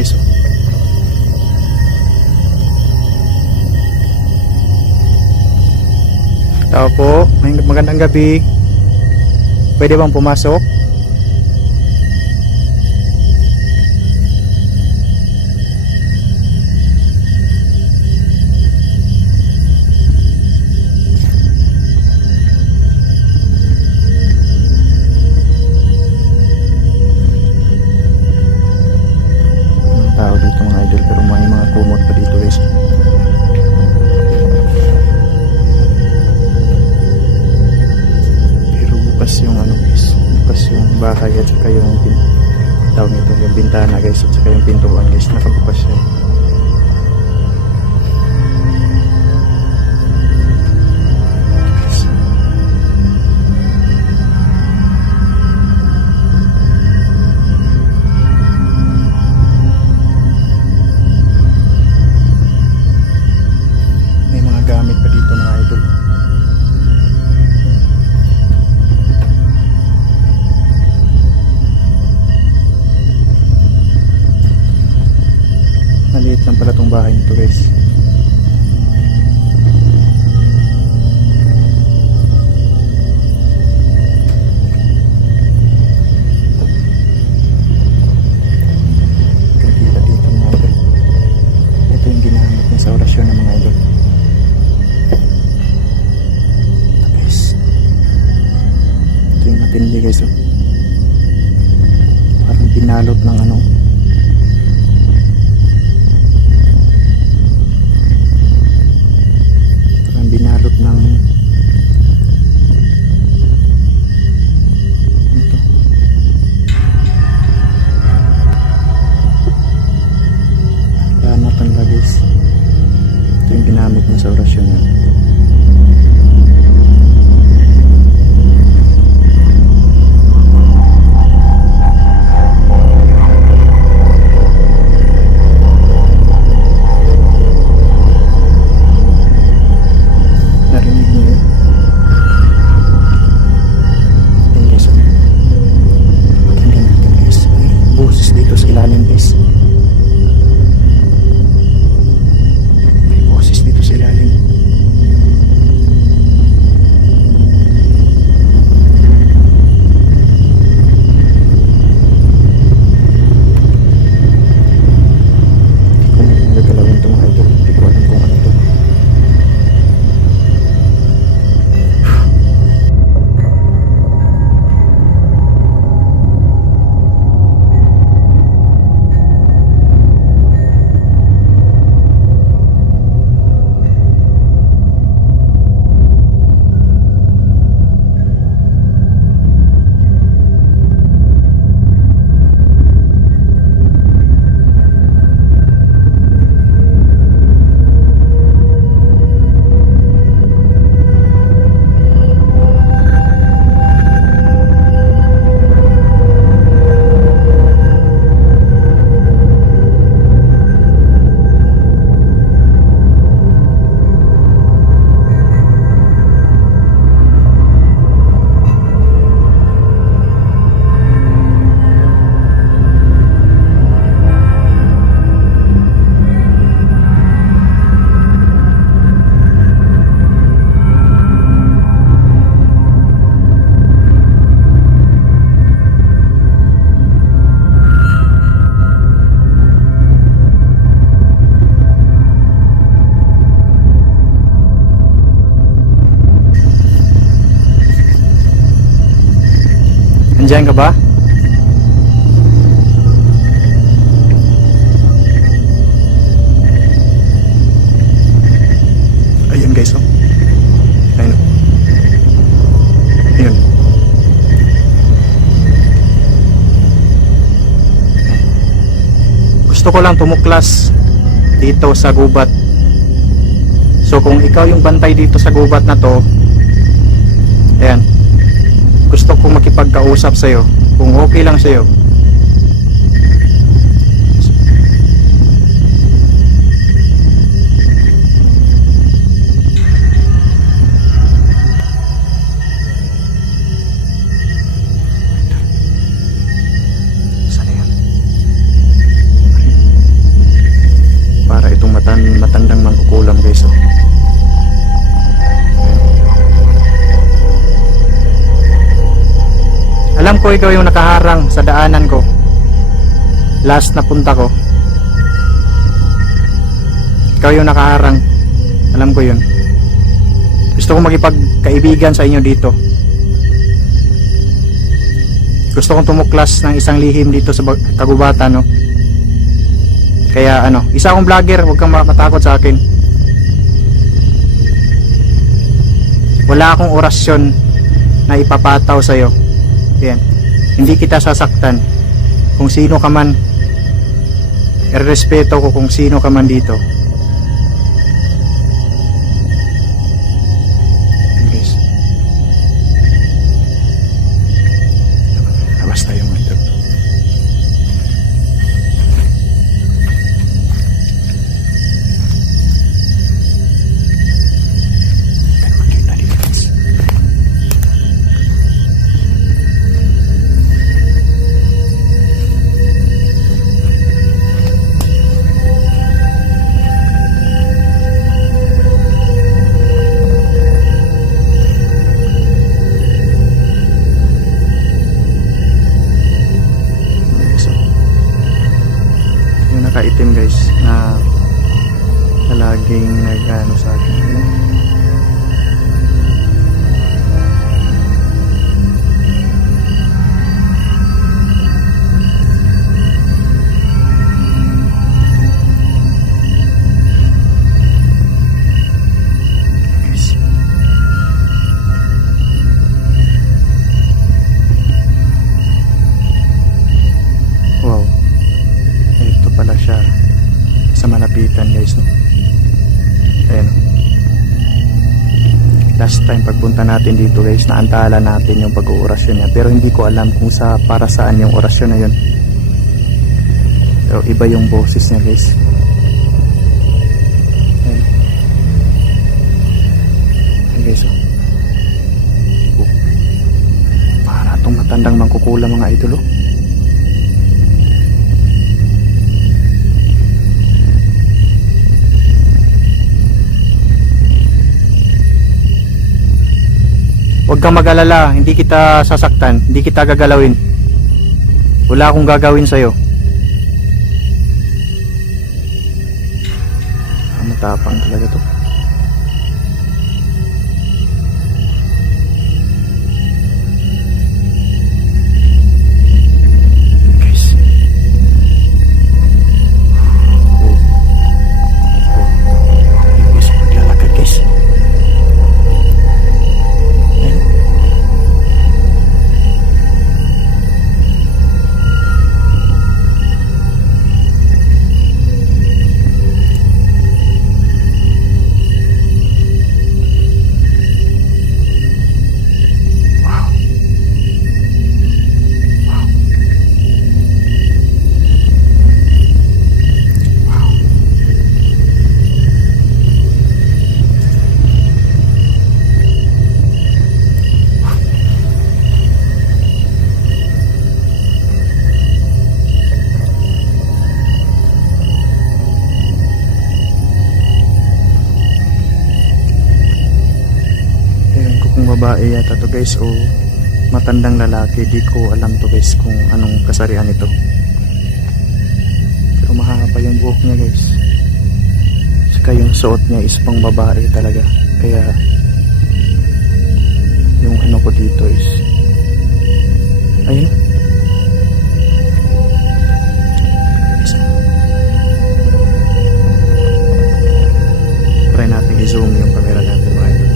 guys. Tao po, magandang gabi. Pwede bang pumasok? Tao dito mga idol, pero may mga kumot pa dito guys. Pero bukas yung ano guys, bukas yung bahay at saka yung tawag nito, yung bintana guys, at saka yung pintuan guys, nakabukas yan. Gamit pa dito mga idol. Maliit lang pala tong bahay nito guys. Kagila dito mga idol. Ito yung ginamit niya sa orasyon ng mga idol. Matindi guys, oh. Parang pinalot ng ano, parang binalot ng ito. Ganat ang guys. Ito yung ginamit niya sa orasyon niya. Nandiyan ka ba? Ayun guys, oh. Ayun. Ayun. Gusto ko lang tumuklas dito sa gubat. So kung ikaw yung bantay dito sa gubat na to, ayan, gusto kong makipagkausap sa'yo kung okay lang sa'yo. Sana yan. ko ikaw yung nakaharang sa daanan ko. Last na punta ko. Ikaw yung nakaharang. Alam ko yun. Gusto ko makipagkaibigan sa inyo dito. Gusto kong tumuklas ng isang lihim dito sa kagubatan, no? Kaya ano, isa akong vlogger, huwag kang matakot sa akin. Wala akong orasyon na ipapataw sa'yo. Yan. Hindi kita sasaktan. Kung sino ka man, irespeto ko kung sino ka man dito. Guys, labas tayo mo ito. Makita dito, guys. Nakaitim guys na laging nag-ano sa akin, you know? Guys, wow, ito pala siya sa malapitan guys, no? Ayan, no? Last time pagpunta natin dito guys, naantala natin yung pag-uorasyon niya, pero hindi ko alam kung para saan yung orasyon na yun. Pero iba yung boses niya guys. Ayan. Ayan guys, oh. Para itong matandang mangkukula mga idol, oh. Huwag kang mag-alala, hindi kita sasaktan, hindi kita gagalawin. Wala akong gagawin sa'yo. Matapang talaga to. Guys. Guys, maglalakad guys. Babae yata to guys o matandang lalaki, di ko alam to guys kung anong kasarian ito, pero mahaba yung buhok niya guys, saka yung suot niya is pang babae talaga, kaya yung ano ko dito is ayun, try natin i-zoom yung camera natin mga idol.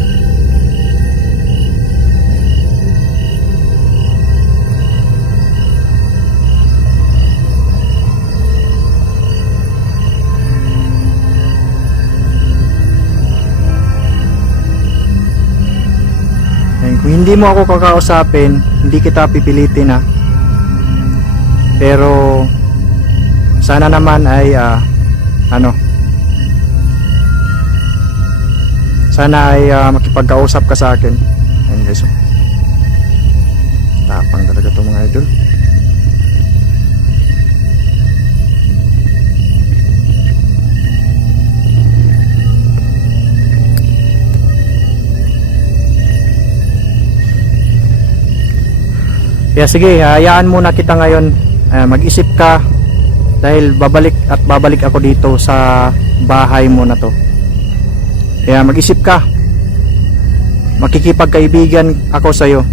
Kung hindi mo ako kakausapin, hindi kita pipilitin, ha. Pero sana naman ay sana ay makipagkausap ka sa akin. Ayun guys, oh. Tapang talaga to mga idol. Kaya sige, hayaan muna kita ngayon. Mag-isip ka dahil babalik ako dito sa bahay mo na to. Kaya mag-isip ka. Makikipagkaibigan ako sa iyo.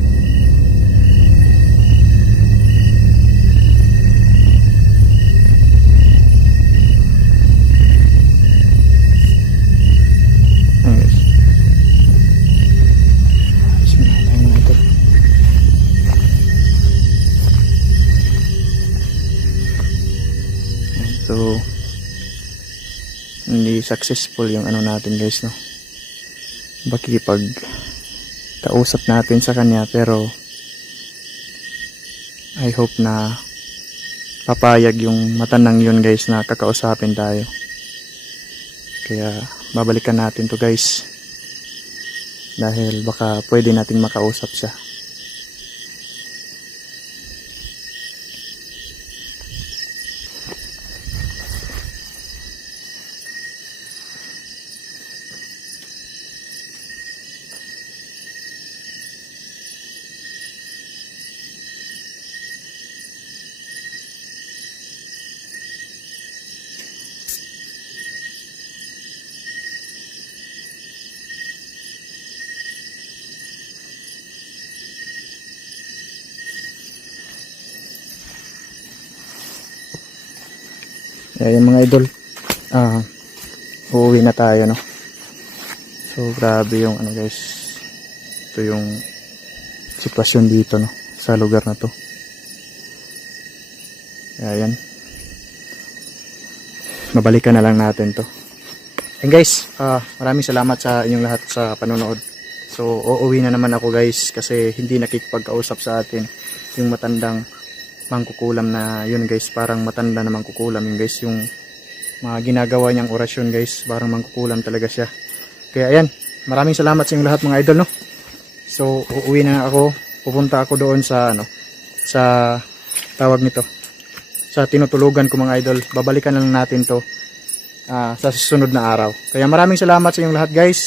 So hindi successful yung ano natin guys, no? Bakipag kausap natin sa kanya, pero I hope na papayag yung matandang yun guys na kakausapin tayo. Kaya babalikan natin to guys, dahil baka pwede natin makausap siya. Yung mga idol, uuwi na tayo, no? So grabe yung ano guys, ito yung sitwasyon dito, no, sa lugar na to. Kaya yan, mabalikan na lang natin to. And guys, maraming salamat sa inyong lahat sa panonood. So uuwi na naman ako guys, kasi hindi nakikipagkausap sa atin yung matandang mangkukulam na yun guys. Parang matanda na mangkukulam yun guys, yung mga ginagawa niyang orasyon guys, parang mangkukulam talaga siya. Kaya ayan, maraming salamat sa inyong lahat mga idol, no? So uuwi na ako, pupunta ako doon sa ano, sa tawag nito, sa tinutulugan ko mga idol. Babalikan na lang natin to sa susunod na araw. Kaya maraming salamat sa inyong lahat guys.